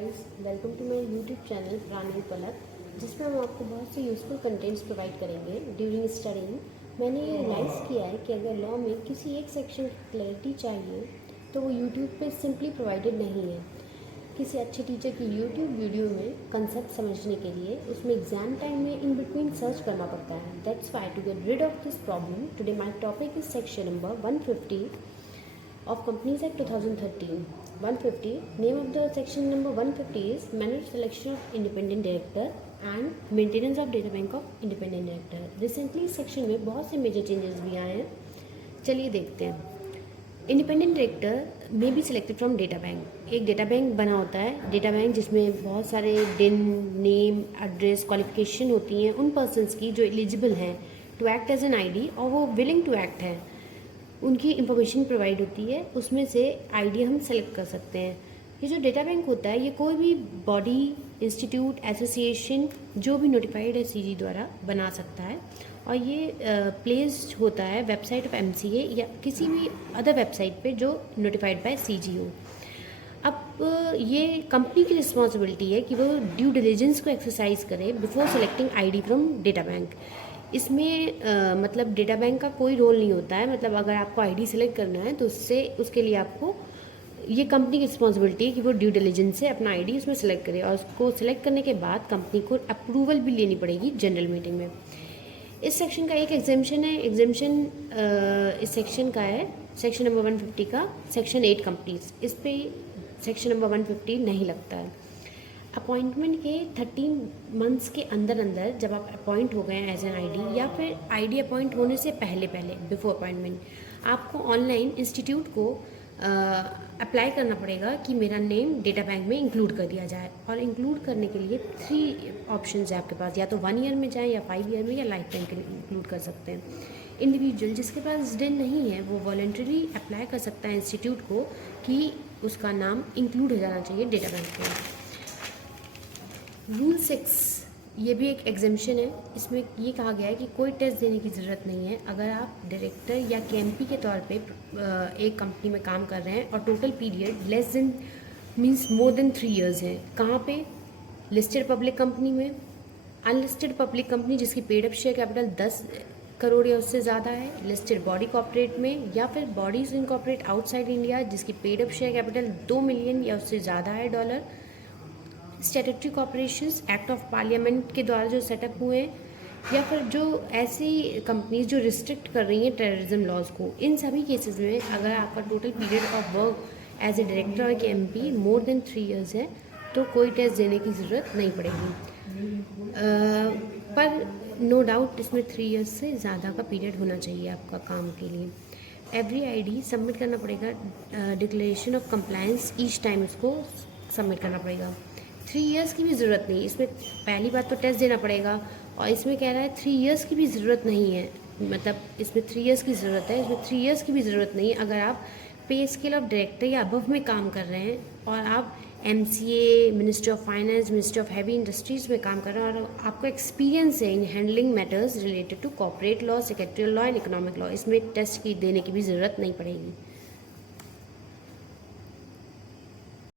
Guys, welcome to my YouTube channel प्राणी पलक, जिसमें हम आपको बहुत से यूज़फुल कंटेंट्स प्रोवाइड करेंगे ड्यूरिंग स्टडिंग। मैंने ये रियलाइज़ किया है कि अगर लॉ में किसी एक सेक्शन की क्लैरिटी चाहिए तो वो यूट्यूब पे सिंपली प्रोवाइडेड नहीं है। किसी अच्छे टीचर की यूट्यूब वीडियो में कंसेप्ट समझने के लिए उसमें एग्जाम टाइम में इन बिटवीन सर्च करना पड़ता है। That's why to get rid of this problem today my topic is section number 150 of Companies Act 2013. 150. Name of the section number 150 is Manual Selection of Independent Director and Maintenance of Data Bank of Independent Director. Recently इस section में बहुत से major changes भी आए हैं, चलिए देखते हैं। इंडिपेंडेंट डायरेक्टर में be selected from data bank. एक डेटा बैंक बना होता है, डेटा बैंक जिसमें बहुत सारे डिन, नेम, एड्रेस, क्वालिफिकेशन होती हैं उन पर्सनस की जो एलिजिबल हैं to act as an ID और वो विलिंग टू एक्ट है। उनकी इंफॉर्मेशन प्रोवाइड होती है, उसमें से आईडी हम सेलेक्ट कर सकते हैं। ये जो डेटा बैंक होता है ये कोई भी बॉडी, इंस्टीट्यूट, एसोसिएशन जो भी नोटिफाइड है सीजी द्वारा बना सकता है और ये प्लेस होता है वेबसाइट ऑफ एमसीए या किसी भी अदर वेबसाइट पे जो नोटिफाइड बाय सीजी हो। अब ये कंपनी की रिस्पॉन्सिबिलिटी है कि वो ड्यू डिलिजेंस को एक्सरसाइज करे before selecting ID from data bank. इसमें मतलब डेटा बैंक का कोई रोल नहीं होता है। मतलब अगर आपको आईडी सेलेक्ट करना है तो उसके लिए आपको ये कंपनी की रिस्पॉन्सिबिलिटी है कि वो ड्यू डिलिजेंस से अपना आईडी उसमें सेलेक्ट करे और उसको सेलेक्ट करने के बाद कंपनी को अप्रूवल भी लेनी पड़ेगी जनरल मीटिंग में। इस सेक्शन का एक एग्जेम्पशन है। एग्जेम्पशन इस सेक्शन का है सेक्शन नंबर 150 का सेक्शन 8 कंपनीज। इस पर सेक्शन नंबर 150 नहीं लगता है। अपॉइंटमेंट के 13 मंथ्स के अंदर जब आप अपॉइंट हो गए हैं एज एन आईडी या फिर आईडी अपॉइंट होने से पहले बिफोर अपॉइंटमेंट आपको ऑनलाइन इंस्टीट्यूट को अप्लाई करना पड़ेगा कि मेरा नेम डेटा बैंक में इंक्लूड कर दिया जाए। और इंक्लूड करने के लिए 3 ऑप्शंस है आपके पास, या तो 1 ईयर में जाएँ या 5 ईयर में या लाइफ टाइम के लिए इंक्लूड कर सकते हैं। इंडिविजुअल जिसके पास डेन नहीं है वो वॉलंटरी अप्लाई कर सकता है इंस्टीट्यूट को कि उसका नाम इंक्लूड हो जाना चाहिए डेटा बैंक में। रूल 6 ये भी एक एग्जेम्पशन है। इसमें ये कहा गया है कि कोई टेस्ट देने की ज़रूरत नहीं है अगर आप डायरेक्टर या केएमपी के तौर पे एक कंपनी में काम कर रहे हैं और total period less than means more than 3 years है। कहाँ पे? लिस्टेड पब्लिक कंपनी में, अनलिस्टेड पब्लिक कंपनी जिसकी paid up share capital 10 crore या उससे ज़्यादा है, लिस्टेड बॉडी कॉर्पोरेट में, या फिर बॉडीज इनकॉर्पोरेट आउटसाइड इंडिया जिसकी paid up share capital 2 million या उससे ज़्यादा है dollar, statutory corporations act of parliament के द्वारा जो सेटअप हुए हैं, या फिर जो ऐसी कंपनीज जो रिस्ट्रिक्ट कर रही हैं टेररिज्म लॉज को। इन सभी केसेस में अगर आपका total period of work as a director और केएमपी मोर देन 3 इयर्स है तो कोई टेस्ट देने की ज़रूरत नहीं पड़ेगी। पर नो डाउट इसमें 3 इयर्स से ज़्यादा का पीरियड होना चाहिए आपका काम के लिए। एवरी आईडी सबमिट करना पड़ेगा, declaration of compliance each time इसको सबमिट करना पड़ेगा। 3 इयर्स की भी ज़रूरत नहीं, इसमें पहली बात तो टेस्ट देना पड़ेगा और इसमें कह रहा है 3 इयर्स की भी ज़रूरत नहीं है। मतलब इसमें 3 इयर्स की ज़रूरत है, इसमें 3 इयर्स की भी ज़रूरत नहीं है अगर आप पे स्केल ऑफ डायरेक्टर या अबव में काम कर रहे हैं और आप MCA, Ministry of Finance, Ministry of Heavy Industries में काम कर रहे हैं और आपको एक्सपीरियंस है in handling matters related to corporate law, secretarial law and economic law. इसमें टेस्ट की देने की भी ज़रूरत नहीं पड़ेगी।